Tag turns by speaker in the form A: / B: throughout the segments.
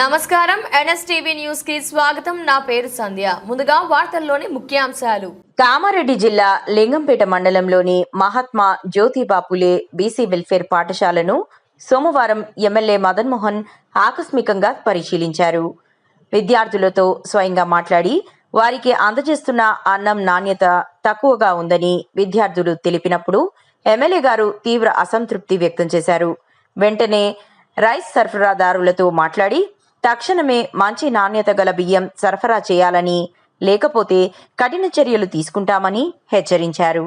A: నమస్కారం. ఎన్ఎస్టీవీ న్యూస్కి స్వాగతం. నా పేరు సంధ్య. ముందుగా వార్తల్లోని ముఖ్యాంశాలు.
B: కామారెడ్డి జిల్లా లింగంపేట మండలంలోని మహాత్మా జ్యోతిబాపులే బీసీ వెల్ఫేర్ పాఠశాలను సోమవారం ఎమ్మెల్యే మదన్ మోహన్ ఆకస్మికంగా పరిశీలించారు. విద్యార్థులతో స్వయంగా మాట్లాడి వారికి అందజేస్తున్న అన్నం నాణ్యత తక్కువగా ఉందని విద్యార్థులు తెలిపినప్పుడు ఎమ్మెల్యే గారు తీవ్ర అసంతృప్తి వ్యక్తం చేశారు. వెంటనే రైస్ సరఫరాదారులతో మాట్లాడి తక్షణమే మంచి నాణ్యత గల బియ్యం సరఫరా చేయాలని లేకపోతే కఠిన చర్యలు తీసుకుంటామని హెచ్చరించారు.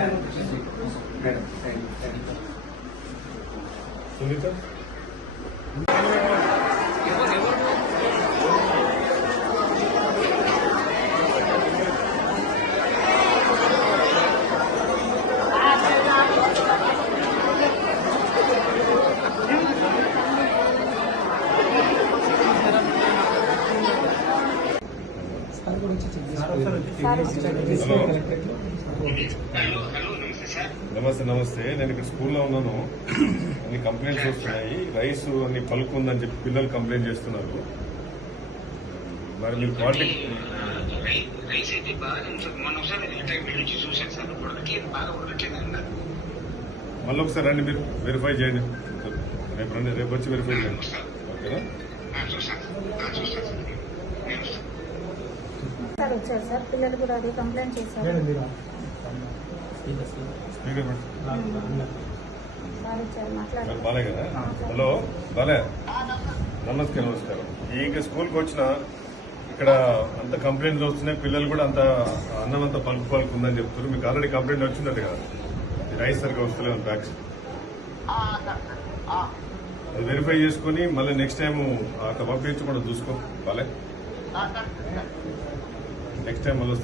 C: సంతోష్ ఏ శానిటరీ సునీత నమస్తే నమస్తే. నేను ఇక్కడ స్కూల్లో ఉన్నాను. అన్ని కంప్లైంట్స్ వస్తున్నాయి. రైస్ అన్ని పలుకు ఉందని చెప్పి పిల్లలు కంప్లైంట్ చేస్తున్నారు. మరి మీరు క్వాలిటీ
D: రై- రైస్ అయితే బాగా ఉంది. సార్ మొన్న ఒకసారి రిటైర్మెంట్ నుంచి చూశాను సార్. ఉడకట్లేదు బాగా ఉడకట్లేదు అన్నారు.
C: మళ్ళీ ఒకసారి రండి మీరు వెరిఫై చేయండి. రేపు రండి రేపు వచ్చి వెరిఫై చేయండి. ఓకేనా?
D: సార్.
E: వచ్చారు సార్. పిల్లలు కూడా అదే కంప్లైంట్ చేశారు.
C: బాలే కదా? హలో బాలే నమస్తే నమస్కారం. ఇంకా స్కూల్కి వచ్చిన ఇక్కడ అంత కంప్లైంట్లు వస్తున్నాయి పిల్లలు కూడా అంత అన్నం అంతా పలుకు పలుకు ఉందని చెప్తారు మీకు ఆల్రెడీ కంప్లైంట్ వచ్చిందట కదా? రైస్ సరిగా వస్తలేవు బ్యాగ్స్ అది వెరిఫై చేసుకుని మళ్ళీ నెక్స్ట్ టైం ఆ పంపించి కూడా చూసుకో బాలే నెక్స్ట్ టైం మళ్ళీ